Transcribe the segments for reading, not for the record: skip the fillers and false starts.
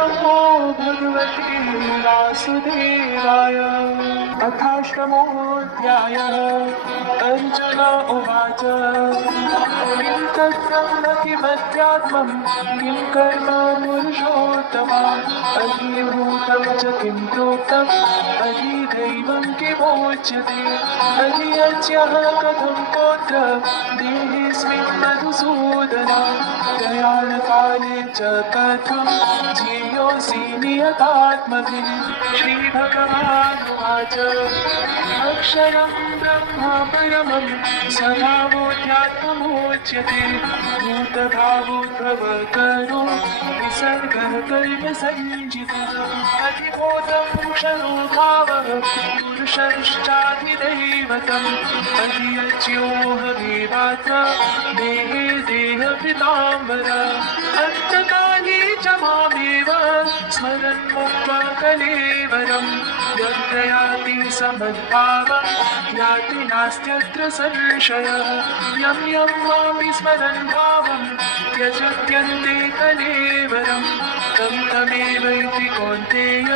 नमो भगवते वासुदेवाय। अथाष्टमोऽध्यायः। अर्जुन उवाच किं तत्ब्रह्म किमध्यात्मं किं कर्म पुरुषोत्तम अधिभूतं च किं प्रोक्तम् अधिदैवं किमोच्यते अधियज्ञः कथं कोत्र देहेऽस्मिन् मधुसूदन प्रयाणकाले च कथं ध्येयोऽसि नियतात्मभिः। श्रीभगवानुवाच अक्षरं ब्रह्म परमं स्वभावोऽध्यात्ममुच्यते भूतभावोद्भवकरो विसर्गः कर्मसञ्जितः अधिभूतं क्षरो भावः पुरुषश्चाधिदैवतम् अधियज्ञो हविवात्मा देहे देहभृताम्बर अन्तकाले च मामेव स्मरन् मुक्त्वा कलेवरं यत्प्रयाति समद्भावं याति नास्त्यत्र संशयः यं यं मामि स्मरन् भावं त्यजत्यन्ते कलेवरं तं तमेवैति कौन्तेय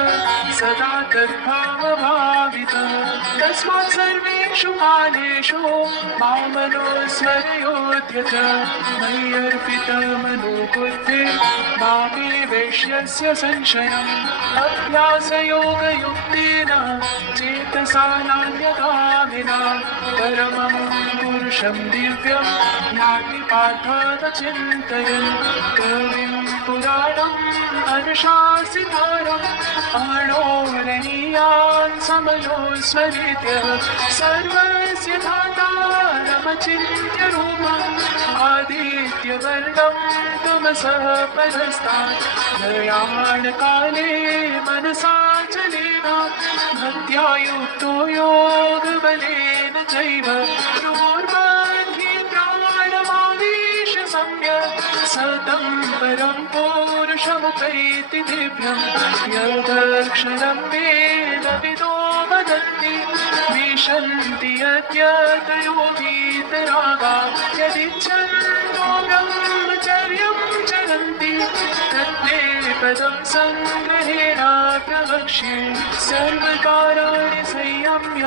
सदा तद्भावभावितः। तस्मात् सर्वेषु कालेषु मामनुस्मरयोऽध्यथ मय्यर्पितमनो बुद्धिर् मामे वैश्यस्य संशयम् अभ्यासयोगयुक्तेन चेतसा नान्यगामिना परमं पुरुषं दिव्यं ज्ञाति पार्थानचिन्तयन् कविं पुराणम् अनुशासितारम् अणोरणीयान् समयो स्मरेत्य सर्वस्य धातारमचिन्त्य रूपम् आदित्यवर्णं तमसः परस्तात् प्रयाणकाले मनसाचलेन भक्त्या युक्तो योगबलेन चैव प्राणमावेश सम्यक् सतं परं पुरुषमुपैति दिव्यं यदक्षरं वेदविदो वदन्ति विशन्ति यद्यतयो वीतरागा यदिच्छन्तो ब्रह्मचर्यं चरन्ति तत्ते पदं सङ्ग्रहेण प्रवक्ष्ये सर्वकाराणि संयम्य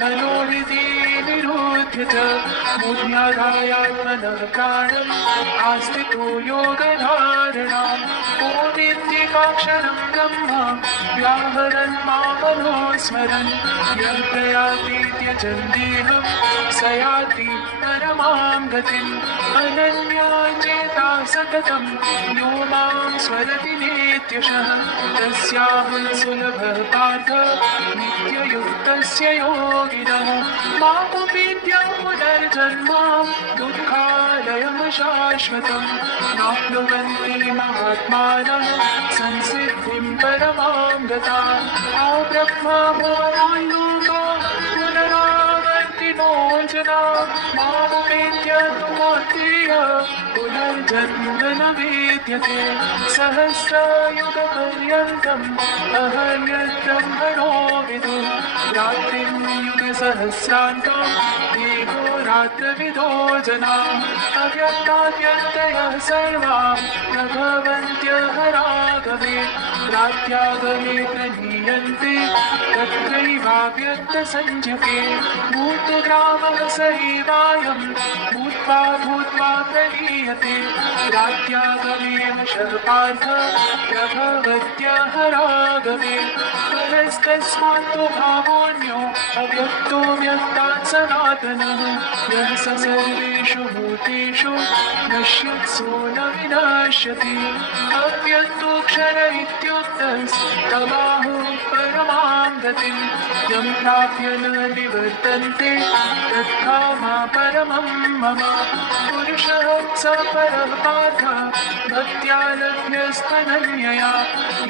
मनोहृदि निरुध्यत बुद्ध्याधायात्मनः प्राणम् आस्थितो योगधारणाम् ओमित्येकाक्षरं ब्रह्म व्याहरन् मामनो स्मरन् यः प्रयाति त्यजन् देहं स याति परमां गतिम् अनन्या चेता सततं यो मां स्मरति नित्यशः तस्याहं सुलभः पार्थ नित्ययुक्तस्य योगिनः मामुपेत्य पुनर्जन्म दुःखालयं शाश्वतं नाप्नुवन्ति महात्मानः संसिद्धिं परमां गताः ब्रह्मभुवनाल्लोका पुनरावर्तिनो जना मामुपेत्य तु कौन्तेय पुनर्जन्म न विद्यते सहस्रयुगपर्यन्तम् अहर्यब्रह्मणो विदुः रात्रिं युगसहस्रान्तं देवो रात्रविदो जनाः अव्यक्ताव्यक्तयः सर्वा प्रभवन्त्यः राघवे रात्यागमे प्रलीयन्ते तत्रैवाव्यक्तसंज्ञके भूतग्रामः सहैवायं भूत्वा भूत्वा प्रलीयते रात्यागमे वशः पार्थ प्रभवत्यः राघवे परस्तस्मात्तु भावोऽन्यो अव्यक्तो व्यक्तात् सनातनः यः स सर्वेषु भूतेषु नश्यत्सु न विनश्यति अव्यक्तोऽक्षर इत्युक्तस्तमाहुः परमां गतिं यं प्राप्य न निवर्तन्ते तद्धामा परमं मम पुरुषः स परः पार्थ भक्त्या लभ्यस्तनन्यया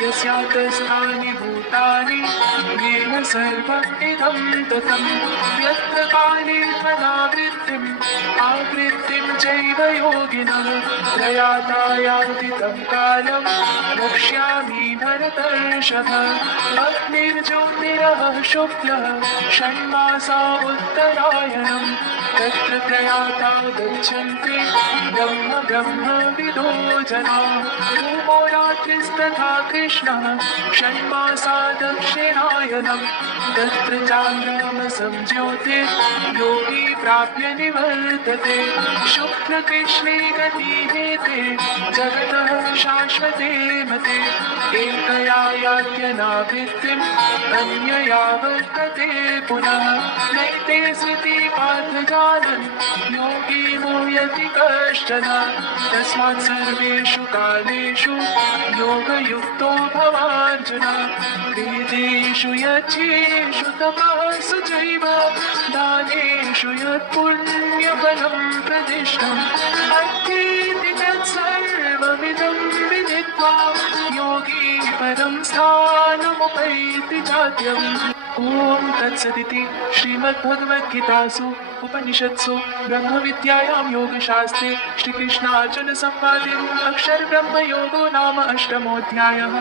यस्यातस्थानि भूतानि येन सर्वम् इदं ततं यत्र काले त्वदावृत्तिम् आवृत्तिं चैव योगिनः प्रयाता यान्ति तं कालं वक्ष्यामि भरतर्षभ अग्निर्ज्योतिरः शुक्लः षण्मासा उत्तरायणम् तत्र प्रयाता गच्छन्ति ब्रह्म ब्रह्मविदो जनाः धूमो रात्रिस्तथा कृष्णः षण्मासा दक्षिणायनम् तत्र चान्द्रमसंज्योतिर् योगी प्राप्य निवर्तते शुक्लकृष्णे गतिहेते जगतः शाश्वते मते एकया यात्यनावृत्तिम् अन्यया वर्तते पुनः नैते स्मृति पार्थ जानन् योगी मुह्यति कश्चन तस्मात् सर्वेषु कालेषु योगयुक्तो भवार्जुन वेदेषु यज्ञेषु तपःसु चैव दानेषु यत् पुण्यफलं प्रदिष्टम् अर्थेति तत्सर्वमिदं विदित्वा योगी परं स्थानमुपैति चाद्यम् ॐ तत्सदिति श्रीमद्भगवद्गीतासु उपनिषत्सु ब्रह्मविद्यायां योगशास्त्रे श्रीकृष्णार्जुनसंवादे अक्षरब्रह्मयोगो नाम 8मोऽध्यायः।